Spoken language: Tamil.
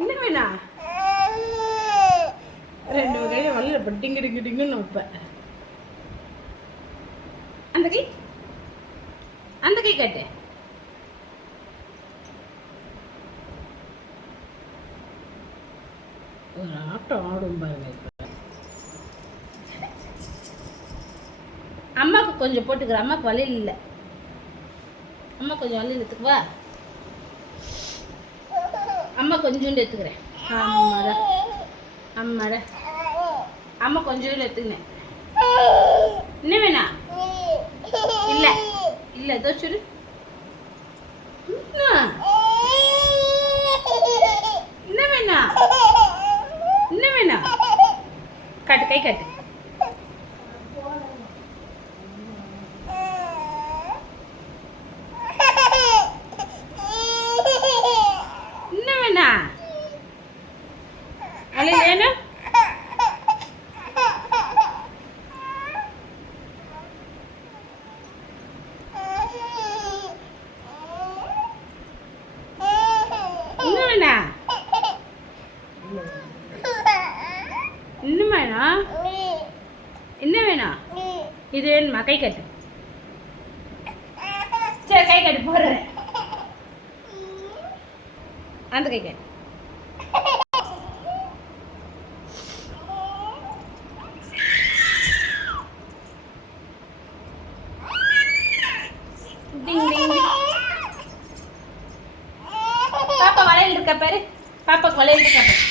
என்ன வேணா ரெண்டு கையை வல்ல டிங்கு டிங்கு டிங்குன்னு வைப்பேன். அந்த கை அந்த கை காட்டு. ஒரு ஆட்டம் ஆடும் பாருங்க. அம்மாவுக்கு கொஞ்சம் போட்டுக்கிறேன். அம்மாவுக்கு வளையல் இல்லை. அம்மா கொஞ்சம் வளையல் எடுத்துக்குவா. அம்மா கொஞ்சோண்டு எடுத்துக்கிறேன். அம்மாடா அம்மாடா அம்மா கொஞ்சோண்டு எடுத்துக்கினேன். என்ன வேணா? இல்லை இல்லை ஏதோ சொல்லு. என்ன வேணா? என்ன வேணா? காட்டு கை காட்டு. என்ன வேணா? வளையல் வேணும்? என்ன வேணா? என்ன வேணா? என்ன வேணா? இது வேணுமா? கை கட்டு. சரி கை கட்டு போடுறேன். அந்த கை கட்டு. பாப்பா வளையல் இருக்கா பாரு. பாப்பாக்கு வளையல் இருக்கா பாரு.